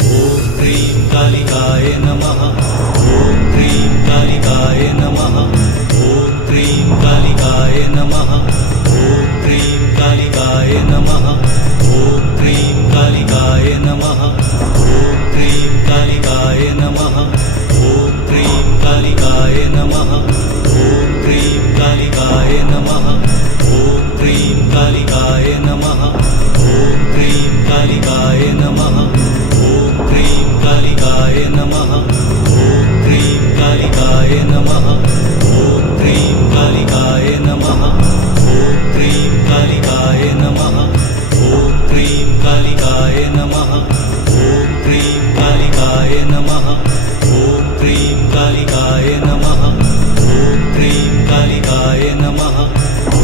ॐ cream कालिकाय नमः। ॐ cream कालिकाय नमः। ॐ cream कालिकाय नमः। ॐ क्रीं कालिकाय नमः। ॐ क्रीं कालिकाय नमः। ॐ क्रीं कालिकाय नमः। ॐ क्रीं कालिकाय नमः। ॐ क्रीं कालिकाय नमः। ॐ क्रीं कालिकाय नमः। ॐ क्रीं कालिकाय नमः। ॐ क्रीं कालिकाय नमः। ॐ क्रीं कालिकाय नमः। ॐ क्रीं कालिकाय नमः। ॐ क्रीं कालिकाय नमः। ॐ क्रीं कालिकाय नमः। ॐ क्रीं कालिकाय नमः। ॐ क्रीं कालिकाय नमः। ॐ क्रीं कालिकाय नमः।